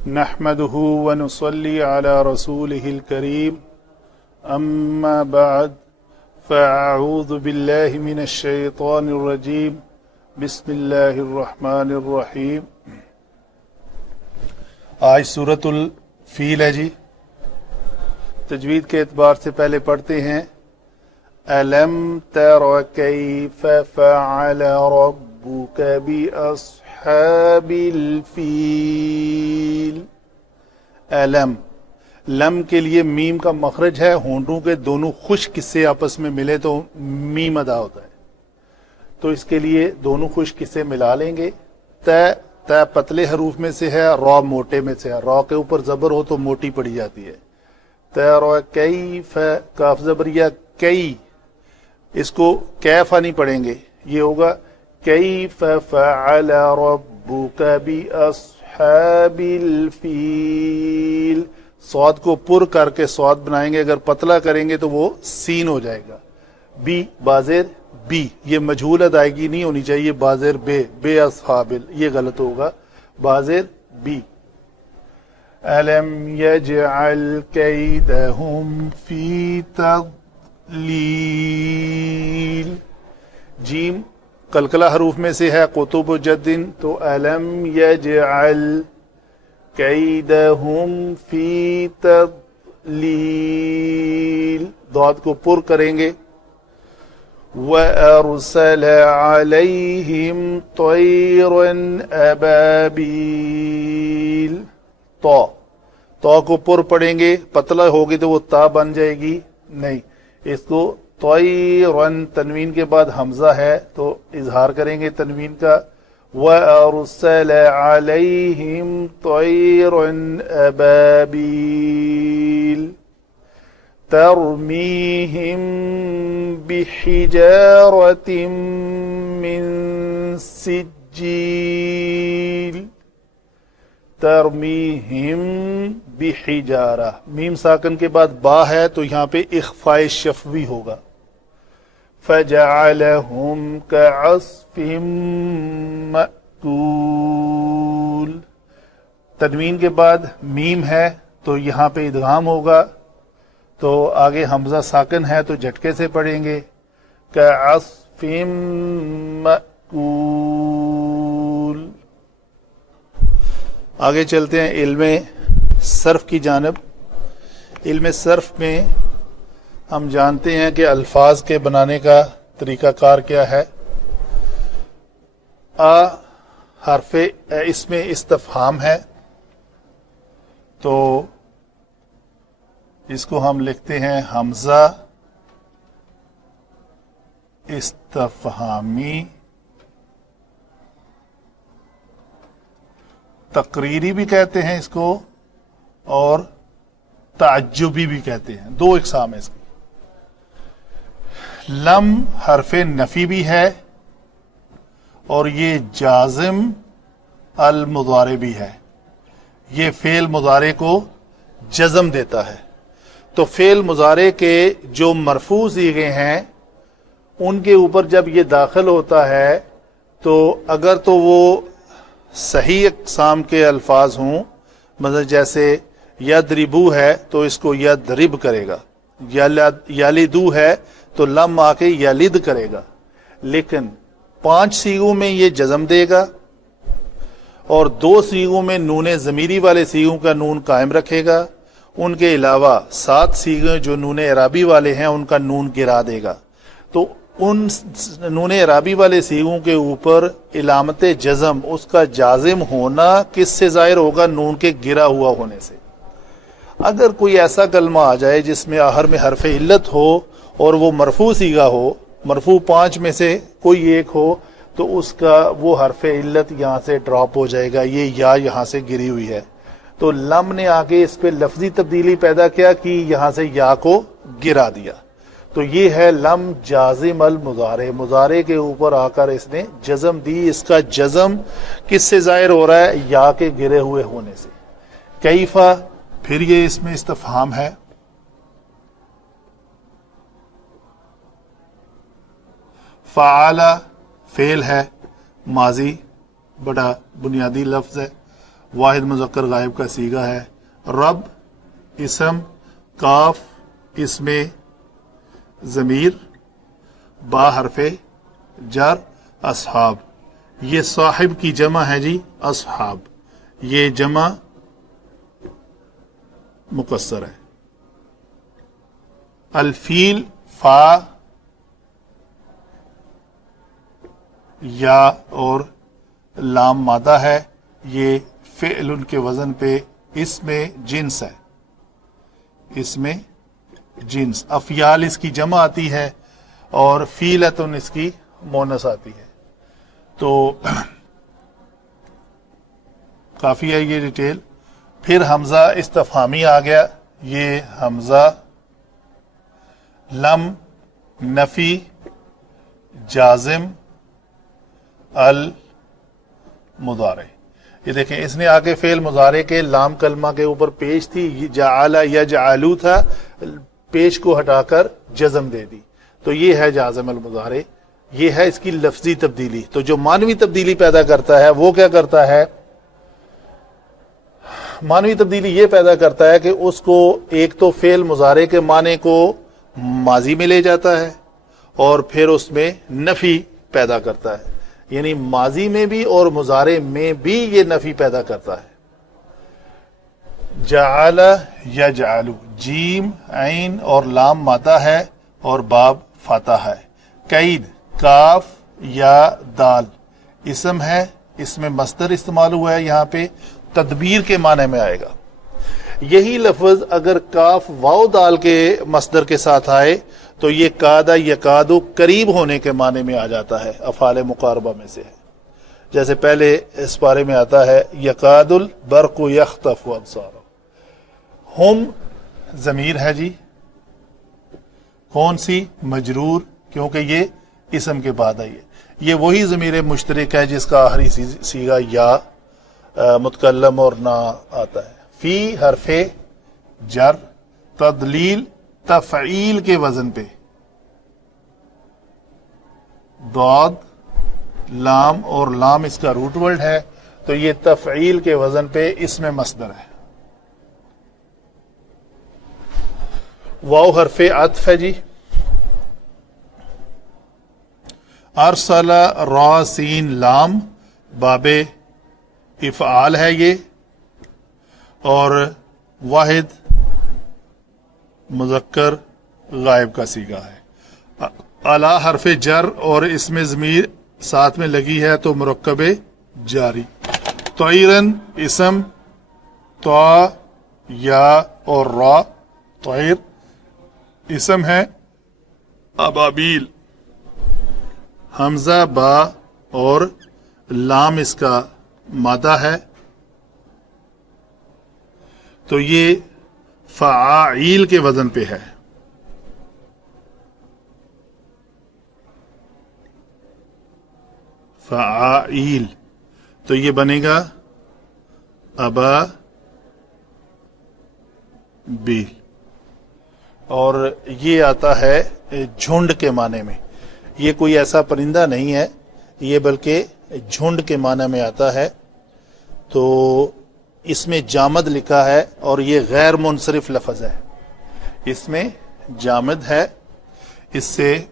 نحمده ونصلي على رسوله الكريم أما بعد فأعوذ بالله من الشيطان الرجيم بسم الله الرحمن الرحيم۔ آج سورۃ الفیل ہے جی۔ تجوید کے اعتبار سے پہلے پڑھتے ہیں أَلَمْ تَرَ كَيْفَ فَعَلَ رَبُّكَ بِأَصْحَابِ الْفِيلِ۔ لم کے لیے میم کا مخرج ہے، ہونٹوں کے دونوں خشک قصے آپس میں ملے تو میم ادا ہوتا ہے، تو اس کے لیے دونوں خشک قصے ملا لیں گے۔ ت پتلے حروف میں سے ہے، را موٹے میں سے ہے، را کے اوپر زبر ہو تو موٹی پڑی جاتی ہے۔ ترى كيف کاف زبریہ کئی، اس کو کیفا نہیں پڑھیں گے، یہ ہوگا كيف فعل ربك بأصحاب الفیل۔ صاد کو پر کر کے صاد بنائیں گے، اگر پتلا کریں گے تو وہ سین ہو جائے گا۔ بی بازر بی، یہ مجہول ادائیگی نہیں ہونی چاہیے، بازر بے اصحاب، یہ غلط ہوگا، بازر بی۔ أَلَمْ يَجْعَلْ كَيْدَهُمْ فِي تَضْلِيلٍ۔ جیم قلقلہ حروف میں سے ہے، قطب و جدن، تو أَلَمْ يَجْعَلْ كَيْدَهُمْ فِي تَضْلِيلٍ، ضاد کو پر کریں گے۔ وَأَرْسَلَ عَلَيْهِمْ طَيْرًا أَبَابِيلَ، تو کو پر پڑھیں گے، پتلا ہوگی تو وہ تا بن جائے گی، نہیں، اس کو طیرن تنوین کے بعد حمزہ ہے تو اظہار کریں گے تنوین کا۔ وَأَرْسَلَ عَلَيْهِمْ طَيْرًا أَبَابِيلَ تَرْمِيهِمْ بِحِجَارَةٍ مِّن سِجِّيلٍ۔ ترمیہم بحجارہ، میم ساکن کے بعد با ہے تو یہاں پہ اخفاء شفوی ہوگا۔ فجعلہم کعصف مأکول، تنوین کے بعد میم ہے تو یہاں پہ ادغام ہوگا، تو آگے حمزہ ساکن ہے تو جھٹکے سے پڑھیں گے، کعصف مأکول۔ آگے چلتے ہیں علم صرف کی جانب۔ علم صرف میں ہم جانتے ہیں کہ الفاظ کے بنانے کا طریقہ کار کیا ہے۔ حرف اس میں استفہام ہے تو اس کو ہم لکھتے ہیں حمزہ استفہامی، تقریری بھی کہتے ہیں اس کو اور تعجبی بھی کہتے ہیں، دو اقسام ہے اس کی۔ لم حرف نفی بھی ہے اور یہ جازم المضارع بھی ہے، یہ فعل مضارع کو جزم دیتا ہے۔ تو فعل مضارع کے جو مرفوع صیغے ہیں ان کے اوپر جب یہ داخل ہوتا ہے تو اگر تو وہ صحیح اقسام کے الفاظ ہوں، مثلا جیسے یدربو ہے تو اس کو یدرب کرے گا، یلدو ہے تو لم آ کے یلد کرے گا، لیکن 5 صیغوں میں یہ جزم دے گا اور 2 صیغوں میں نون ضمیری والے صیغوں کا نون قائم رکھے گا، ان کے علاوہ 7 صیغے جو نون اعرابی والے ہیں ان کا نون گرا دے گا۔ تو ان نون اعرابی والے صیغوں کے اوپر علامت جزم، اس کا جازم ہونا کس سے ظاہر ہوگا؟ نون کے گرا ہوا ہونے سے۔ اگر کوئی ایسا کلمہ آ جائے جس میں آخر میں حرف علت ہو اور وہ مرفوع صیغہ ہو، مرفوع 5 میں سے کوئی ایک ہو، تو اس کا وہ حرف علت یہاں سے ڈراپ ہو جائے گا، یہ یا یہاں سے گری ہوئی ہے، تو لم نے آگے اس پہ لفظی تبدیلی پیدا کیا کہ یہاں سے یا کو گرا دیا، تو یہ ہے لم جازم المضارع، مضارع کے اوپر آ کر اس نے جزم دی۔ اس کا جزم کس سے ظاہر ہو رہا ہے؟ یا کے گرے ہوئے ہونے سے۔ کیفا پھر یہ اس میں استفہام ہے، فعل فعل ہے، ماضی بڑا بنیادی لفظ ہے، واحد مذکر غائب کا صیغہ ہے. رب اسم، کاف اسم ضمیر، با حرف جر، اصحاب یہ صاحب کی جمع ہے جی اصحاب، یہ جمع مکسر ہے. الفیل فا یا اور لام مادہ ہے، یہ فعل ان کے وزن پہ اس میں جنس ہے، اس میں جنس. افیال اس کی جمع آتی ہے اور فیلتن اس کی مونس آتی ہے. تو کافی ہے یہ ڈیٹیل. پھر حمزہ استفہامی آ گیا. یہ حمزہ لم، نفی، جازم، المضارع. یہ دیکھیں اس نے آگے فعل مضارع کے لام کلمہ کے اوپر پیش تھی، جعل یجعلو تھا، پیش کو ہٹا کر جزم دے دی. تو یہ ہے جازم المضارع، یہ ہے اس کی لفظی تبدیلی. تو جو معنوی تبدیلی پیدا کرتا ہے وہ کیا کرتا ہے؟ معنوی تبدیلی یہ پیدا کرتا ہے کہ اس کو ایک تو فعل مضارع کے معنی کو ماضی میں لے جاتا ہے اور پھر اس میں نفی پیدا کرتا ہے، یعنی ماضی میں بھی اور مضارع میں بھی یہ نفی پیدا کرتا ہے. جعل یجعل، جیم عین اور لام مادہ ہے اور باب فاتح ہے. قید، کاف یا دال اسم ہے، اس میں مصدر استعمال ہوا ہے، یہاں پہ تدبیر کے معنی میں آئے گا. یہی لفظ اگر کاف واو دال کے مصدر کے ساتھ آئے تو یہ کادا یکادو قریب ہونے کے معنی میں آ جاتا ہے، افعال مقاربہ میں سے ہے. جیسے پہلے اس بارے میں آتا ہے یکاد البرق یخطف ابصارهم. ہم ضمیر ہے جی، کون سی؟ مجرور، کیونکہ یہ اسم کے بعد آئی ہے. یہ وہی ضمیر مشترک ہے جس کا آخری صیغہ یا متکلم اور نا آتا ہے. فی حرف جر، تدلیل تفعیل کے وزن پہ، ضاد لام اور لام اس کا روٹ ورڈ ہے تو یہ تفعیل کے وزن پہ اس میں مصدر ہے. واو حرف عطف ہے جی. ارسل را سین لام باب افعال ہے یہ، اور واحد مذکر غائب کا صیغہ ہے. اعلی حرف جر اور اس میں ضمیر ساتھ میں لگی ہے تو مرکب جاری. طیرن اسم، طا یا اور را، طیر اسم ہے. ابابیل حمزہ با اور لام اس کا مادہ ہے تو یہ فعائل کے وزن پہ ہے. فعائل تو یہ بنے گا ابا بیل، اور یہ آتا ہے جھنڈ کے معنی میں. یہ کوئی ایسا پرندہ نہیں ہے، یہ بلکہ جھنڈ کے معنی میں آتا ہے. تو اس میں جامد لکھا ہے اور یہ غیر منصرف لفظ ہے، اس میں جامد ہے، اس سے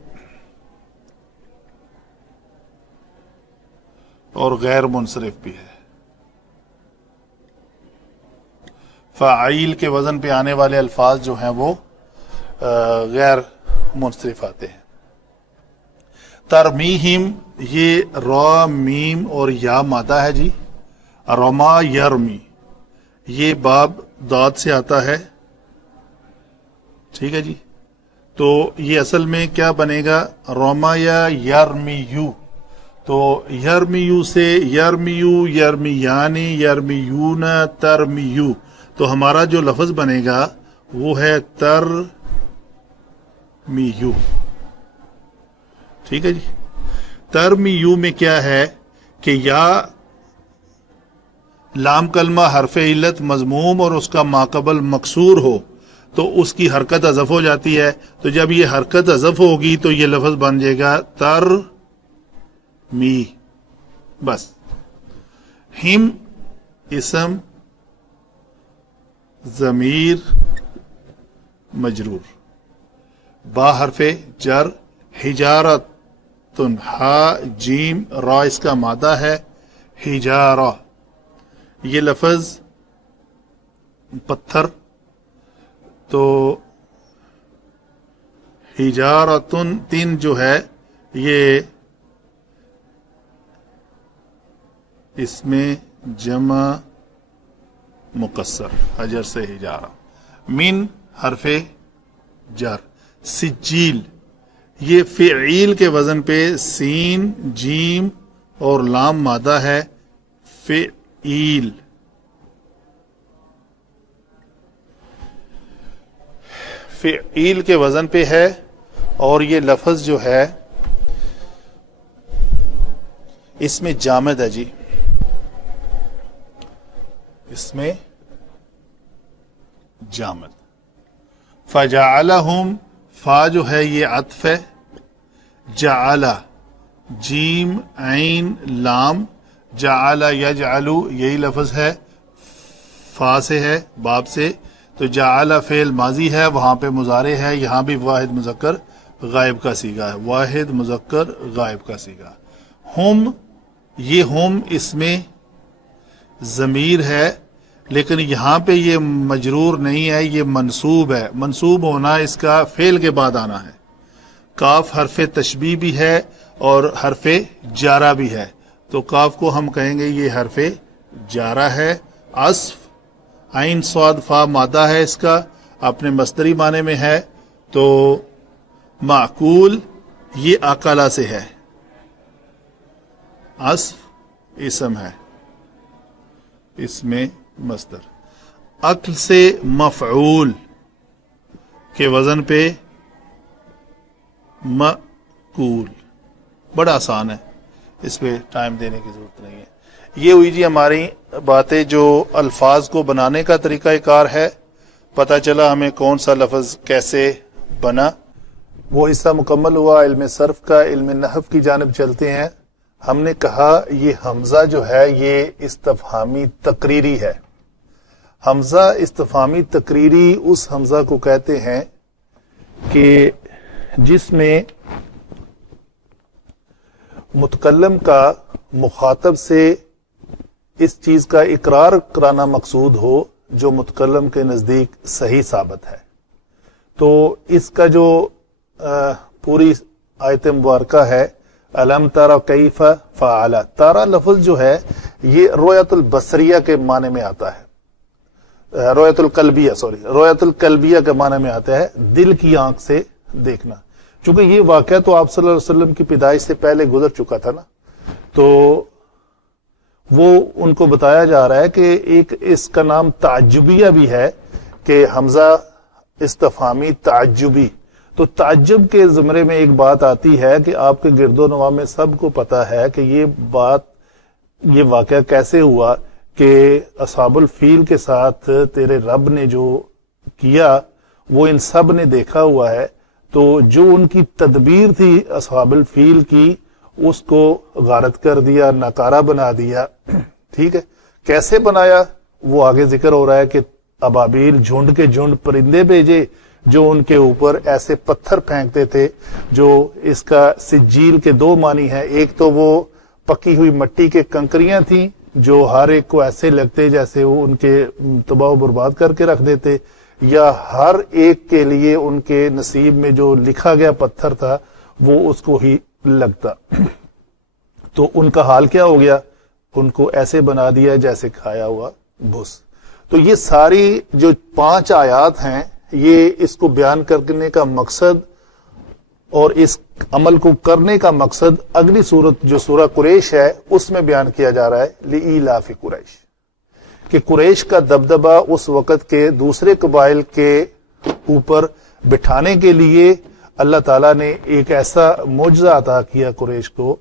اور غیر منصرف بھی ہے. فاعیل کے وزن پہ آنے والے الفاظ جو ہیں وہ غیر منصرف آتے ہیں. ترمیہم یہ را میم اور یا مادہ ہے جی. رما یرمی یہ باب داد سے آتا ہے، ٹھیک ہے جی. تو یہ اصل میں کیا بنے گا؟ روما یا یرمیو. تو یرمیو سے یرمیو، یرمیانی، یرمیون، ترمیو. تو ہمارا جو لفظ بنے گا وہ ہے ترمیو، ٹھیک ہے جی. ترمیو میں کیا ہے کہ یا لام کلمہ حرف علت مضموم اور اس کا ماقبل مکسور ہو تو اس کی حرکت حذف ہو جاتی ہے. تو جب یہ حرکت حذف ہوگی تو یہ لفظ بن جائے گا تر می. بس. ہم اسم ضمیر مجرور، با حرف جر، حجارتن ہا جیم را اس کا مادہ ہے، حجارہ یہ لفظ پتھر، تو حجارتن تین جو ہے یہ اس میں جمع مقصر حجر سے حجارہ، من حرف جر، سجیل یہ فعیل کے وزن پہ سین جیم اور لام مادہ ہے، فعیل، فعیل کے وزن پہ ہے، اور یہ لفظ جو ہے اس میں جامد ہے جی، اس میں جامد، فجعلہم فا جو ہے یہ عطف ہے، جعل جیم عین لام، جعل یجعل یہی لفظ ہے، فا سے ہے باب سے، تو جعل فعل ماضی ہے، وہاں پہ مضارع ہے، یہاں بھی واحد مذکر غائب کا صیغہ ہے، واحد مذکر غائب کا صیغہ، ہم یہ ہم اس میں ضمیر ہے، لیکن یہاں پہ یہ مجرور نہیں ہے، یہ منصوب ہے، منصوب ہونا اس کا فعل کے بعد آنا ہے، کاف حرف تشبیہ بھی ہے اور حرف جارہ بھی ہے، تو کاف کو ہم کہیں گے یہ حرف جارہ ہے، عصف عین صاد فا مادہ ہے اس کا، اپنے مصدری معنی میں ہے، تو معقول یہ اکلا سے ہے، عصف اسم ہے، اس میں مصدر، عقل سے مفعول کے وزن پہ مأکول، بڑا آسان ہے، اس پہ ٹائم دینے کی ضرورت نہیں ہے۔ یہ ہوئی جی ہماری باتیں جو الفاظ کو بنانے کا طریقہ کار ہے، پتہ چلا ہمیں کون سا لفظ کیسے بنا، وہ حصہ مکمل ہوا علم صرف کا۔ علم نحو کی جانب چلتے ہیں۔ ہم نے کہا یہ حمزہ جو ہے یہ استفہامی تقریری ہے۔ حمزہ استفہامی تقریری اس حمزہ کو کہتے ہیں کہ جس میں متکلم کا مخاطب سے اس چیز کا اقرار کرانا مقصود ہو جو متکلم کے نزدیک صحیح ثابت ہے۔ تو اس کا جو پوری آیت مبارکہ ہے، الم تر کیف فعل، تارا لفظ جو ہے یہ رویت البصریہ کے معنی میں آتا ہے، رویت القلبیہ کے معنی میں آتا ہے، دل کی آنکھ سے دیکھنا۔ چونکہ یہ واقعہ تو آپ صلی اللہ علیہ وسلم کی پیدائش سے پہلے گزر چکا تھا نا، تو وہ ان کو بتایا جا رہا ہے کہ ایک اس کا نام تعجبیہ بھی ہے کہ حمزہ استفہامی تعجبی۔ تو تعجب کے زمرے میں ایک بات آتی ہے کہ آپ کے گرد و نواح میں سب کو پتا ہے کہ یہ واقعہ کیسے ہوا کہ اصحاب الفیل کے ساتھ تیرے رب نے جو کیا وہ ان سب نے دیکھا ہوا ہے۔ تو جو ان کی تدبیر تھی اصحاب الفیل کی، اس کو غارت کر دیا، ناکارہ بنا دیا۔ ٹھیک ہے، کیسے بنایا وہ آگے ذکر ہو رہا ہے کہ ابابیل جھنڈ کے جھنڈ پرندے بھیجے جو ان کے اوپر ایسے پتھر پھینکتے تھے۔ جو اس کا سجیل کے دو معنی ہیں، ایک تو وہ پکی ہوئی مٹی کے کنکریاں تھیں جو ہر ایک کو ایسے لگتے جیسے وہ ان کے تباہ و برباد کر کے رکھ دیتے، یا ہر ایک کے لیے ان کے نصیب میں جو لکھا گیا پتھر تھا وہ اس کو ہی لگتا۔ تو ان کا حال کیا ہو گیا، ان کو ایسے بنا دیا جیسے کھایا ہوا بھس۔ تو یہ ساری جو 5 آیات ہیں یہ اس کو بیان کرنے کا مقصد اور اس عمل کو کرنے کا مقصد اگلی صورت جو سورہ قریش ہے اس میں بیان کیا جا رہا ہے، لإیلاف قریش، کہ قریش کا دبدبہ اس وقت کے دوسرے قبائل کے اوپر بٹھانے کے لیے اللہ تعالیٰ نے ایک ایسا معجزہ عطا کیا قریش کو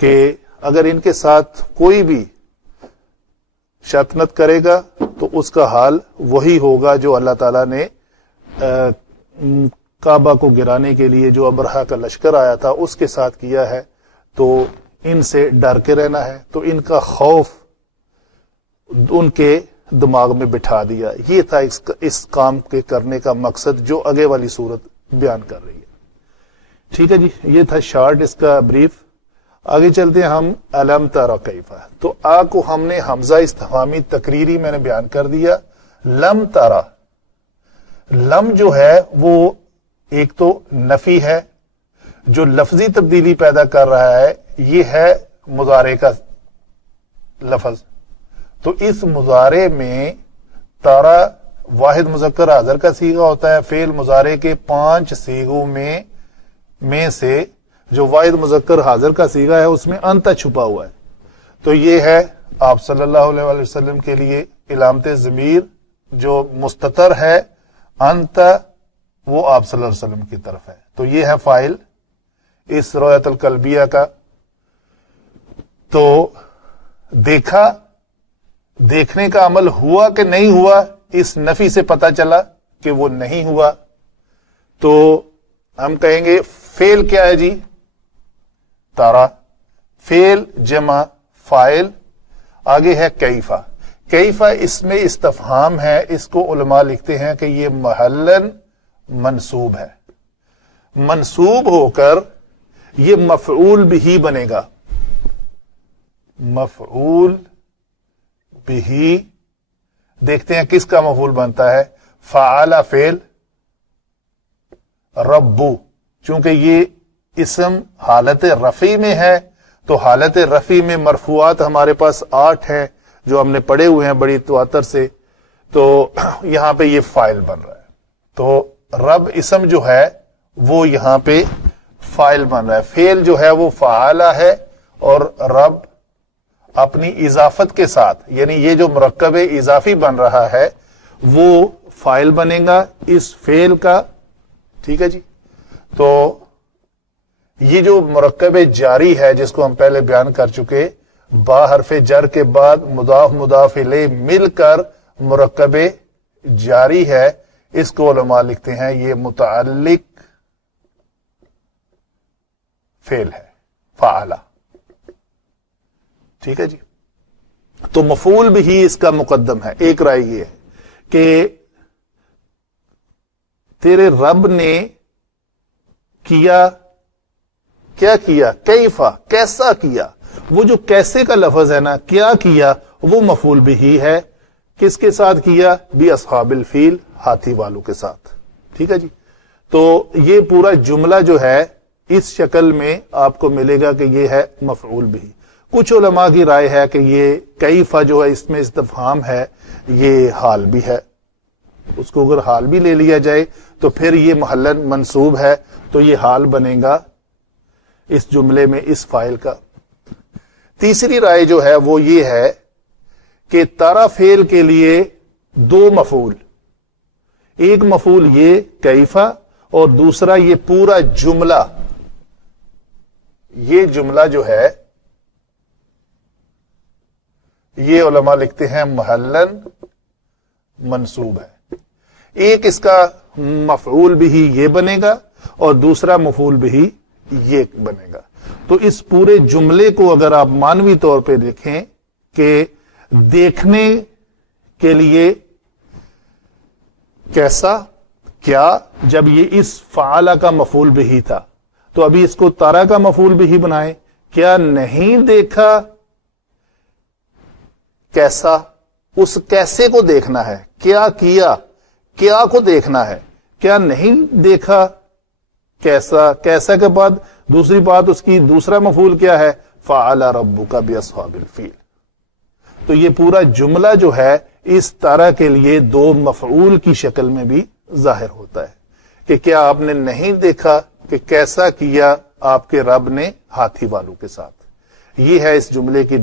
کہ اگر ان کے ساتھ کوئی بھی شطنت کرے گا تو اس کا حال وہی ہوگا جو اللہ تعالیٰ نے کعبہ کو گرانے کے لیے جو ابرہہ کا لشکر آیا تھا اس کے ساتھ کیا ہے۔ تو ان سے ڈر کے رہنا ہے۔ تو ان کا خوف ان کے دماغ میں بٹھا دیا. یہ تھا اس کام کے کرنے کا مقصد جو آگے والی صورت بیان کر رہی ہے. ٹھیک ہے جی, یہ تھا شارٹ اس کا بریف. آگے چلتے ہیں ہم الم ترى کیف. تو آ کو ہم نے حمزہ استفہامی تقریری میں نے بیان کر دیا. لم ترى, لم جو ہے وہ ایک تو نفی ہے جو لفظی تبدیلی پیدا کر رہا ہے, یہ ہے مضارع کا لفظ. تو اس مضارع میں تارا واحد مذکر حاضر کا صیغہ ہوتا ہے. فعل مضارع کے 5 صیغوں میں سے جو واحد مذکر حاضر کا صیغہ ہے اس میں انت چھپا ہوا ہے. تو یہ ہے آپ صلی اللہ علیہ وآلہ وسلم کے لیے علامت ضمیر جو مستتر ہے انت, وہ آپ صلی اللہ علیہ وسلم کی طرف ہے. تو یہ ہے فاعل اس رویت القلبیہ کا. تو دیکھا, دیکھنے کا عمل ہوا کہ نہیں ہوا, اس نفی سے پتہ چلا کہ وہ نہیں ہوا. تو ہم کہیں گے فعل کیا ہے جی, تارا. فعل جمع فاعل. آگے ہے کیفا. کیفا اس میں استفہام ہے, اس کو علماء لکھتے ہیں کہ یہ محلن منصوب ہے. منصوب ہو کر یہ مفعول بھی بنے گا. مفعول بھی دیکھتے ہیں کس کا مفعول بنتا ہے. فعل فعل, ربو چونکہ یہ اسم حالت رفع میں ہے تو حالت رفع میں مرفوعات ہمارے پاس 8 ہیں جو ہم نے پڑھے ہوئے ہیں بڑی تواتر سے. تو یہاں پہ یہ فاعل بن رہا ہے. تو رب اسم جو ہے وہ یہاں پہ فاعل بن رہا ہے. فعل جو ہے وہ فعالہ ہے اور رب اپنی اضافت کے ساتھ, یعنی یہ جو مرکب اضافی بن رہا ہے وہ فاعل بنے گا اس فعل کا. ٹھیک ہے جی. تو یہ جو مرکب جاری ہے جس کو ہم پہلے بیان کر چکے, با حرف جر کے بعد مضاف مضاف الیہ مل کر مرکب جاری ہے, اس کو علماء لکھتے ہیں یہ متعلق فعل ہے فعلا. ٹھیک ہے جی. تو مفعول بھی اس کا مقدم ہے. ایک رائے یہ ہے کہ تیرے رب نے کیا, کیا کیا, کیفا کیسا کیا. وہ جو کیسے کا لفظ ہے نا, کیا کیا, وہ مفعول بھی ہے. کس کے ساتھ کیا؟ بھی اصحاب الفیل, ہاتھی والوں کے ساتھ. ٹھیک ہے جی. تو یہ پورا جملہ جو ہے اس شکل میں آپ کو ملے گا کہ یہ ہے مفعول بھی. کچھ علماء کی رائے ہے کہ یہ کیفا جو ہے اس میں استفہام ہے یہ حال بھی ہے. اس کو اگر حال بھی لے لیا جائے تو پھر یہ محلن منصوب ہے, تو یہ حال بنے گا اس جملے میں اس فاعل کا. تیسری رائے جو ہے وہ یہ ہے کہ تارا فعل کے لیے 2 مفعول, ایک مفعول یہ کیفا اور دوسرا یہ پورا جملہ. یہ جملہ جو ہے یہ علماء لکھتے ہیں محلن منصوب ہے. ایک اس کا مفعول بھی یہ بنے گا اور دوسرا مفعول بھی یہ بنے گا. تو اس پورے جملے کو اگر آپ معنوی طور پہ دیکھیں کہ دیکھنے کے لیے کیسا, کیا, جب یہ اس فعالہ کا مفعول بھی تھا تو ابھی اس کو تارا کا مفعول بھی بنائیں. کیا نہیں دیکھا کیسا, اس کیسے کو دیکھنا ہے. کیا کیا, کیا کو دیکھنا ہے. کیا نہیں دیکھا کیسا, کیسا کے بعد دوسری بات اس کی دوسرا مفعول کیا ہے, فعل ربک باصحاب الفیل. تو یہ پورا جملہ جو ہے اس طرح کے لیے 2 مفعول کی شکل میں بھی ظاہر ہوتا ہے کہ کیا آپ نے نہیں دیکھا کہ کیسا کیا آپ کے رب نے ہاتھی والوں کے ساتھ. یہ ہے اس جملے کی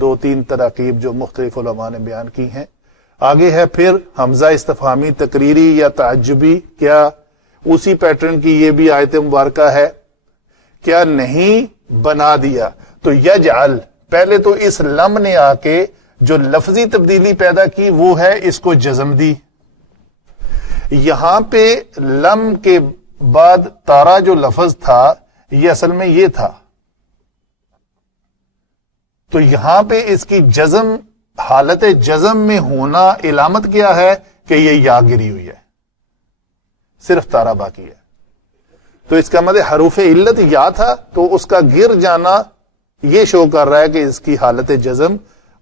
2-3 تراکیب جو مختلف علماء نے بیان کی ہیں. آگے ہے پھر حمزہ استفہامی تقریری یا تعجبی. کیا اسی پیٹرن کی یہ بھی آیت مبارکہ ہے. کیا نہیں بنا دیا. تو یجعل, پہلے تو اس لم نے آ کے جو لفظی تبدیلی پیدا کی وہ ہے اس کو جزم دی. یہاں پہ لم کے بعد تارا جو لفظ تھا یہ اصل میں یہ تھا, تو یہاں پہ اس کی جزم حالت جزم میں ہونا علامت کیا ہے کہ یہ یا گری ہوئی ہے, صرف تارا باقی ہے. تو اس کا مطلب حروف علت یا تھا تو اس کا گر جانا یہ شو کر رہا ہے کہ اس کی حالت جزم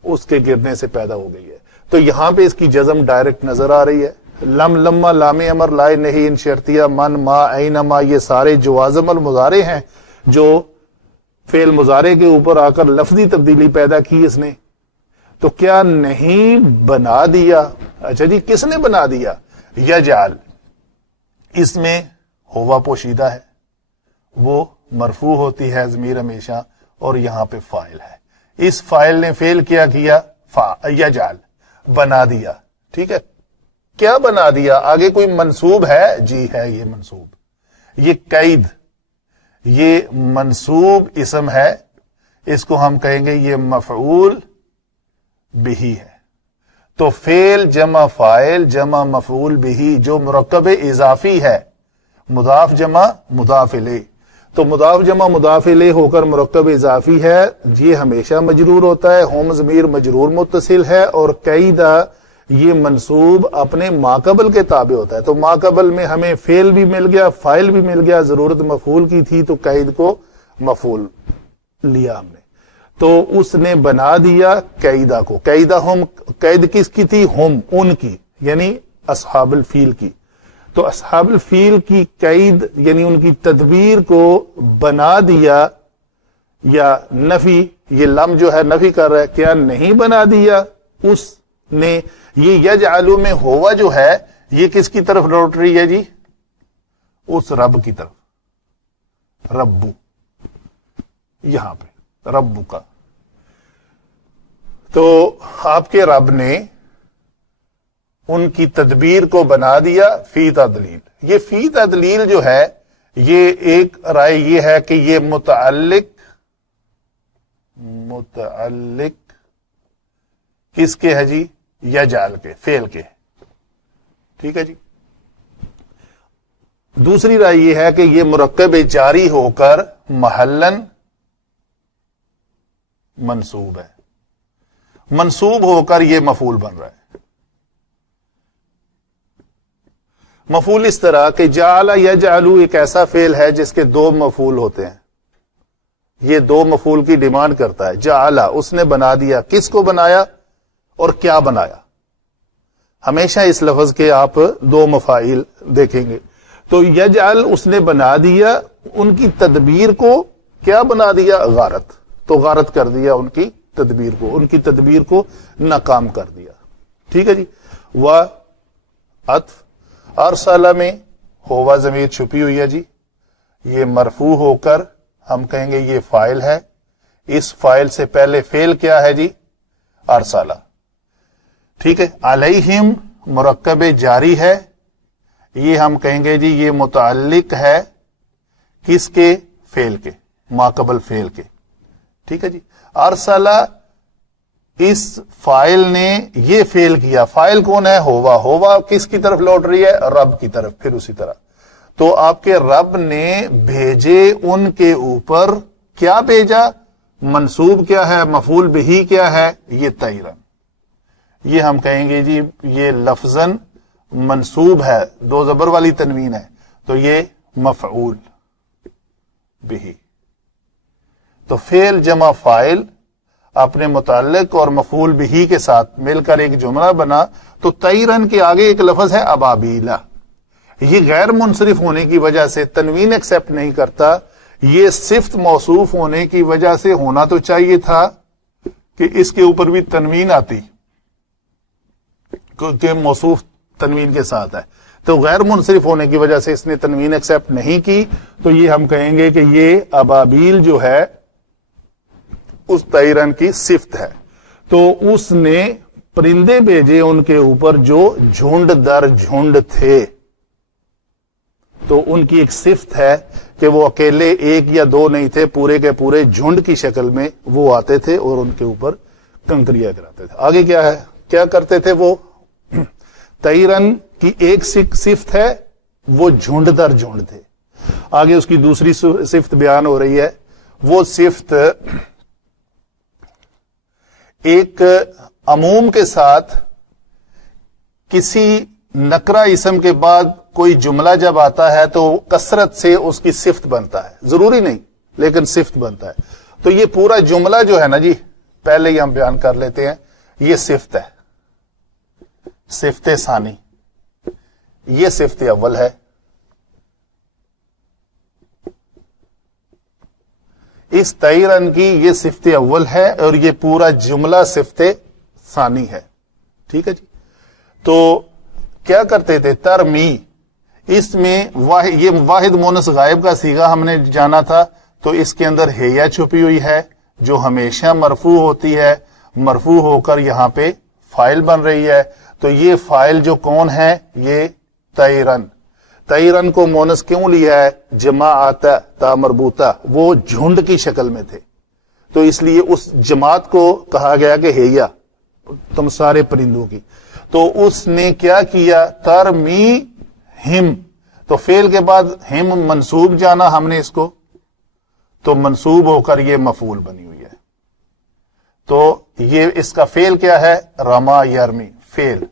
اس کے گرنے سے پیدا ہو گئی ہے. تو یہاں پہ اس کی جزم ڈائریکٹ نظر آ رہی ہے. لم لما لام امر لائے نہیں ان شرطیہ من ما عین ما, یہ سارے جوازم المضارع ہیں جو فعل مضارع کے اوپر آ کر لفظی تبدیلی پیدا کی اس نے. تو کیا نہیں بنا دیا؟ اچھا جی, کس نے بنا دیا؟ یجعل, اس میں ہوا پوشیدہ ہے, وہ مرفوع ہوتی ہے ضمیر ہمیشہ, اور یہاں پہ فاعل ہے. اس فاعل نے فعل کیا یجعل, بنا دیا. ٹھیک ہے, کیا بنا دیا؟ آگے کوئی منصوب ہے؟ جی ہے یہ منصوب. یہ قید, یہ منصوب اسم ہے, اس کو ہم کہیں گے یہ مفعول بہی ہے. تو فعل جمع فاعل جمع مفعول بہی جو مرکب اضافی ہے, مضاف جمع مضاف الیہ, تو مضاف جمع مضاف الیہ ہو کر مرکب اضافی ہے, یہ ہمیشہ مجرور ہوتا ہے. ہم ضمیر مجرور متصل ہے, اور قیدہ یہ منصوب اپنے ماقبل کے تابع ہوتا ہے. تو ماقبل میں ہمیں فعل بھی مل گیا, فاعل بھی مل گیا, ضرورت مفعول کی تھی تو قید کو مفعول لیا ہم نے. تو اس نے بنا دیا قیدہ کو. قیدہ ہم, قید کس کی تھی؟ ہم, ان کی, یعنی اصحاب الفیل کی. تو اصحاب الفیل کی قید یعنی ان کی تدبیر کو بنا دیا, یا نفی, یہ لم جو ہے نفی کر رہا ہے, کیا نہیں بنا دیا اس نے. یہ یجعلو میں ہوا جو ہے یہ کس کی طرف لوٹ رہی ہے جی؟ اس رب کی طرف. ربو, یہاں پہ ربو کا. تو آپ کے رب نے ان کی تدبیر کو بنا دیا فی تدلیل. یہ فی تدلیل جو ہے یہ ایک رائے یہ ہے کہ یہ متعلق کس کے ہے جی؟ یجعل کے, فعل کے. ٹھیک ہے جی. دوسری رائے یہ ہے کہ یہ مرکب جاری ہو کر محلن منصوب ہے, منصوب ہو کر یہ مفعول بن رہا ہے. مفعول اس طرح کہ جعل یجعلو ایک ایسا فعل ہے جس کے دو مفعول ہوتے ہیں, یہ دو مفعول کی ڈیمانڈ کرتا ہے. جعل, اس نے بنا دیا, کس کو بنایا اور کیا بنایا؟ ہمیشہ اس لفظ کے آپ دو مفاعل دیکھیں گے. تو یجعل اس نے بنا دیا ان کی تدبیر کو, کیا بنا دیا؟ غارت. تو غارت کر دیا ان کی تدبیر کو, ان کی تدبیر کو ناکام کر دیا. ٹھیک ہے جی. عطف ارسلہ میں ہوا ضمیر چھپی ہوئی ہے جی, یہ مرفوع ہو کر ہم کہیں گے یہ فاعل ہے. اس فاعل سے پہلے فعل کیا ہے جی؟ ارسلہ. ٹھیک ہے. علیہم مرکب جاری ہے, یہ ہم کہیں گے جی یہ متعلق ہے کس کے؟ فعل کے, ماقبل فعل کے. ٹھیک ہے جی. ارسلہ, اس فائل نے یہ فعل کیا. فائل کون ہے؟ ہوا. ہوا کس کی طرف لوٹ رہی ہے؟ رب کی طرف. پھر اسی طرح تو آپ کے رب نے بھیجے ان کے اوپر, کیا بھیجا؟ منصوب کیا ہے؟ مفعول بہی کیا ہے؟ یہ طیرن. یہ ہم کہیں گے جی یہ لفظاً منصوب ہے, دو زبر والی تنوین ہے, تو یہ مفعول بہی. تو فعل جمع فاعل اپنے متعلق اور مفعول بہی کے ساتھ مل کر ایک جملہ بنا. تو طیرن کے آگے ایک لفظ ہے ابابیلا, یہ غیر منصرف ہونے کی وجہ سے تنوین ایکسپٹ نہیں کرتا. یہ صفت موصوف ہونے کی وجہ سے ہونا تو چاہیے تھا کہ اس کے اوپر بھی تنوین آتی, کیونکہ موصوف تنوین کے ساتھ ہے. تو غیر منصرف ہونے کی وجہ سے اس نے تنوین ایکسپٹ نہیں کی, تو یہ ہم کہیں گے کہ یہ ابابیل جو ہے اس طیرن کی صفت ہے. تو اس نے پرندے بھیجے ان کے اوپر جو جھنڈ در جھنڈ تھے. تو ان کی ایک صفت ہے کہ وہ اکیلے ایک یا دو نہیں تھے, پورے کے پورے جھنڈ کی شکل میں وہ آتے تھے اور ان کے اوپر کنکریاں کراتے تھے. آگے کیا ہے, کیا کرتے تھے وہ؟ طیرن کی ایک صفت ہے وہ جھنڈ در جھنڈ تھے. آگے اس کی دوسری صفت بیان ہو رہی ہے, وہ صفت ایک عموم کے ساتھ کسی نکرہ اسم کے بعد کوئی جملہ جب آتا ہے تو کثرت سے اس کی صفت بنتا ہے، ضروری نہیں لیکن صفت بنتا ہے. تو یہ پورا جملہ جو ہے نا جی، پہلے ہی ہم بیان کر لیتے ہیں، یہ صفت ہے، صفت ثانی. یہ صفت اول ہے. اس تیرن کی یہ صفت اول ہے اور یہ پورا جملہ صفت ثانی ہے. ٹھیک ہے جی. تو کیا کرتے تھے؟ ترمی، اس میں یہ واحد مونس غائب کا صیغہ ہم نے جانا تھا، تو اس کے اندر ہیا چھپی ہوئی ہے جو ہمیشہ مرفوع ہوتی ہے، مرفوع ہو کر یہاں پہ فائل بن رہی ہے. تو یہ فائل جو کون ہے؟ یہ تیرن. تیرن کو مونس کیوں لیا ہے؟ جماعت تا مربوطہ، وہ جھنڈ کی شکل میں تھے، تو اس لیے اس جماعت کو کہا گیا کہ ہیا، تم سارے پرندوں کی. تو اس نے کیا کیا؟ ترمی ہم، تو فعل کے بعد ہم منصوب جانا ہم نے اس کو، تو منصوب ہو کر یہ مفعول بنی ہوئی ہے. تو یہ اس کا فعل کیا ہے؟ رما یرمی، فعل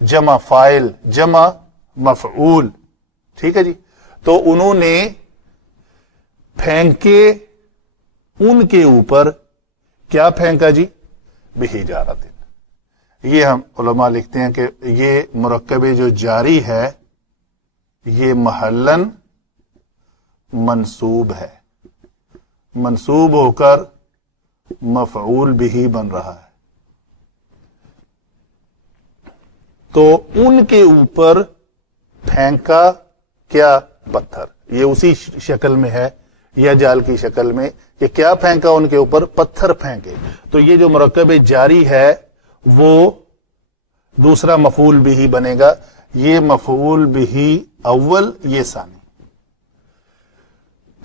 جمع فائل جمع مفعول. ٹھیک ہے جی. تو انہوں نے پھینکے ان کے اوپر، کیا پھینکا جی؟ بحجارت. یہ ہم علماء لکھتے ہیں کہ یہ مرکب جو جاری ہے یہ محلن منصوب ہے، منصوب ہو کر مفعول بھی بن رہا ہے. تو ان کے اوپر پھینکا کیا؟ پتھر. یہ اسی شکل میں ہے یا جال کی شکل میں کہ کیا پھینکا ان کے اوپر؟ پتھر پھینکے. تو یہ جو مرکب جاری ہے وہ دوسرا مفعول بھی بنے گا. یہ مفعول بھی اول، یہ ثانی.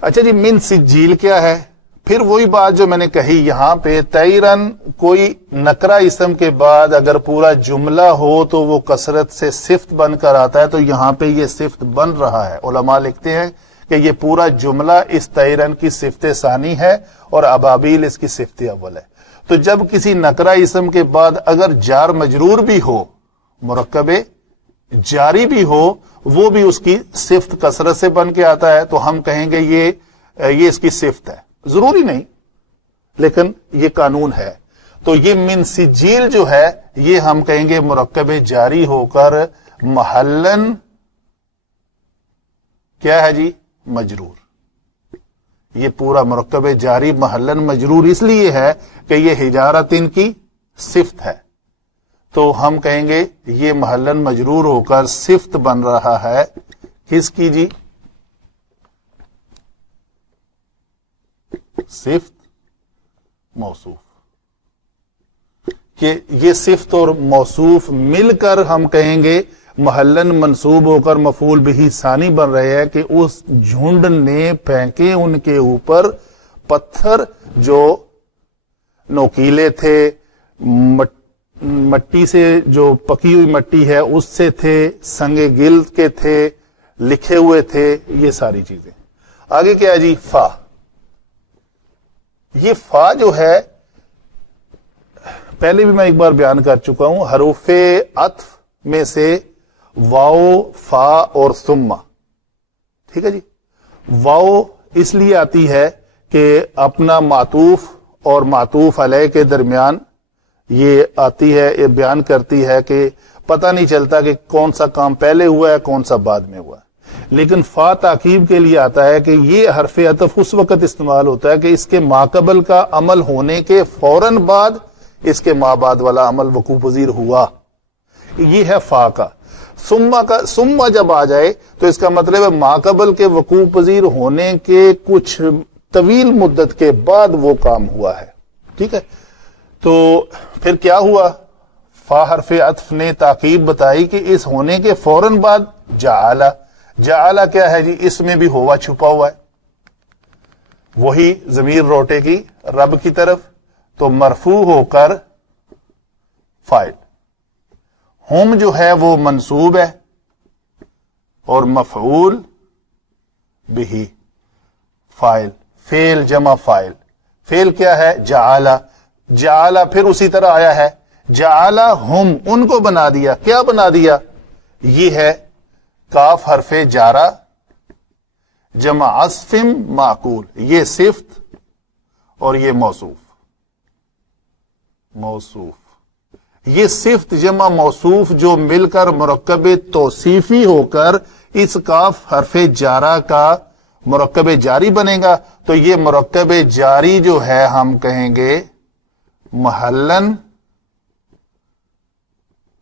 اچھا جی، من سجیل کیا ہے؟ پھر وہی بات جو میں نے کہی یہاں پہ، تیرن کوئی نکرہ اسم کے بعد اگر پورا جملہ ہو تو وہ کثرت سے صفت بن کر آتا ہے. تو یہاں پہ یہ صفت بن رہا ہے. علماء لکھتے ہیں کہ یہ پورا جملہ اس تیرن کی صفت ثانی ہے اور ابابیل اس کی صفت اول ہے. تو جب کسی نکرہ اسم کے بعد اگر جار مجرور بھی ہو، مرکب جاری بھی ہو، وہ بھی اس کی صفت کثرت سے بن کے آتا ہے، تو ہم کہیں گے یہ اس کی صفت ہے. ضروری نہیں لیکن یہ قانون ہے. تو یہ من سجیل جو ہے یہ ہم کہیں گے مرکب جاری ہو کر محلن کیا ہے جی؟ مجرور. یہ پورا مرکب جاری محلن مجرور اس لیے ہے کہ یہ حجارت ان کی صفت ہے. تو ہم کہیں گے یہ محلن مجرور ہو کر صفت بن رہا ہے. کس کی جی؟ صفت موصوف. کہ یہ صفت اور موصوف مل کر ہم کہیں گے محلن منصوب ہو کر مفعول بھی ثانی بن رہے ہیں کہ اس جھنڈ نے پھینکے ان کے اوپر پتھر جو نوکیلے تھے، مٹی سے جو پکی ہوئی مٹی ہے اس سے تھے، سنگ گل کے تھے، لکھے ہوئے تھے، یہ ساری چیزیں. آگے کیا ہے جی؟ فا. یہ فا جو ہے پہلے بھی میں ایک بار بیان کر چکا ہوں، حروف عطف میں سے واو، فا اور ثم. ٹھیک ہے جی. واو اس لیے آتی ہے کہ اپنا معطوف اور معطوف علیہ کے درمیان یہ آتی ہے، یہ بیان کرتی ہے کہ پتہ نہیں چلتا کہ کون سا کام پہلے ہوا ہے کون سا بعد میں ہوا ہے. لیکن فا تاکیب کے لیے آتا ہے کہ یہ حرف عطف اس وقت استعمال ہوتا ہے کہ اس کے ماقبل کا عمل ہونے کے فوراً بعد اس کے ما بعد والا عمل وقوع پذیر ہوا. یہ ہے فا کا. ثم جب آ جائے تو اس کا مطلب ہے ماقبل کے وقوع پذیر ہونے کے کچھ طویل مدت کے بعد وہ کام ہوا ہے. ٹھیک ہے. تو پھر کیا ہوا؟ فا حرف عطف نے تاکیب بتائی کہ اس ہونے کے فوراً بعد جعل. جعل کیا ہے جی؟ اس میں بھی ہوا چھپا ہوا ہے، وہی ضمیر روٹے کی رب کی طرف، تو مرفوع ہو کر فائل. ہم جو ہے وہ منصوب ہے اور مفعول بھی فائل. فعل جمع فائل. فعل کیا ہے؟ جعل. جعل پھر اسی طرح آیا ہے جعلہم ان کو بنا دیا. کیا بنا دیا؟ یہ ہے کاف حرف جارہ جمع عصف معقول، یہ صفت اور یہ موصوف. یہ صفت جمع موصوف جو مل کر مرکب توصیفی ہو کر اس کاف حرف جارہ کا مرکب جاری بنے گا. تو یہ مرکب جاری جو ہے ہم کہیں گے محلن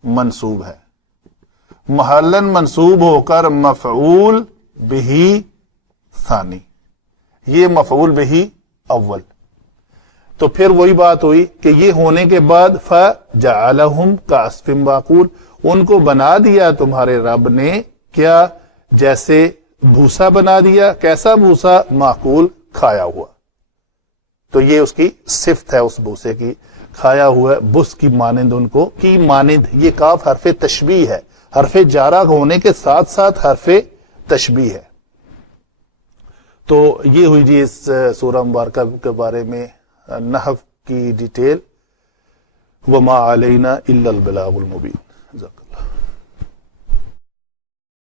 منصوب ہے. محلن منصوب ہو کر مفعول بہ ثانی، یہ مفعول بہ اول. تو پھر وہی بات ہوئی کہ یہ ہونے کے بعد فجعلہم کعصف معقول، ان کو بنا دیا تمہارے رب نے کیا؟ جیسے بھوسا بنا دیا. کیسا بھوسا؟ معقول، کھایا ہوا. تو یہ اس کی صفت ہے، اس بھوسے کی، کھایا ہوا بس کی مانند، ان کو کی مانند. یہ کاف حرف تشبیہ ہے، حرف جارہ ہونے کے ساتھ ساتھ حرف تشبیہ ہے. تو یہ ہوئی جی اس سورہ مبارکہ کے بارے میں نحو کی ڈیٹیل. وما علینا الا البلاغ المبین.